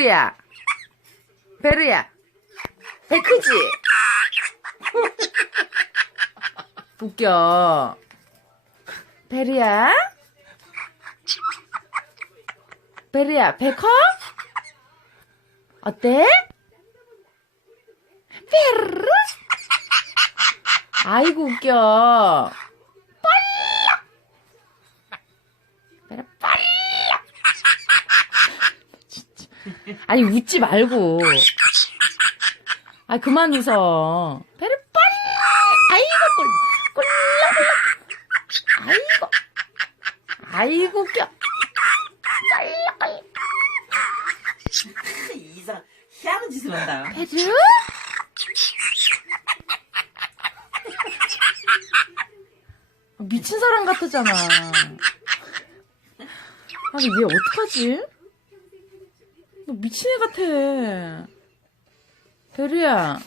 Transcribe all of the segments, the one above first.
베르야. 베르야. 배 크지? 웃겨. 베르야? 베르야, 배 커? 어때? 베르? 아이고, 웃겨. 베르, 빨리! 진짜. 아니, 웃지 말고. 아, 그만 웃어. 베르, 빨리! 아이고, 꿀렁꿀렁. 아이고. 아이고, 웃겨. 꿀렁꿀렁. 이상 희한한 짓을 한다. 베르? 미친 사람 같았잖아. 아니, 얘 어떡하지? 너 미친 애 같아. 베르야.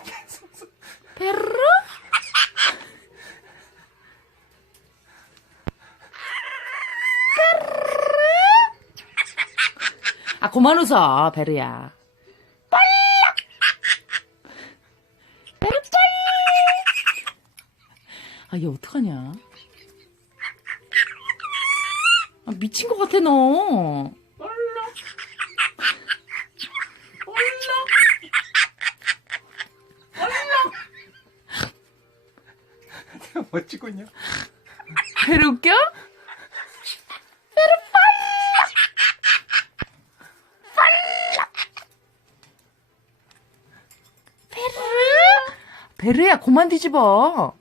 베르? 아, 그만 웃어, 베르야. 빨리! 베르, 빨리! 아, 얘 어떡하냐? 아, 미친 것 같아, 너. 뭐 찍고 있냐? 베르 웃겨? 베르야, 그만 뒤집어.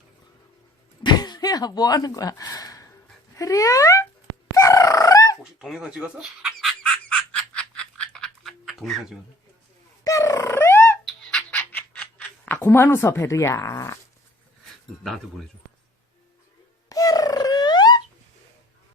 베르야, 뭐 하는 거야? 베르야? 혹시 동영상 찍었어? 동영상 찍었어? 아, 그만 웃어, 베르야. 나한테 보내줘.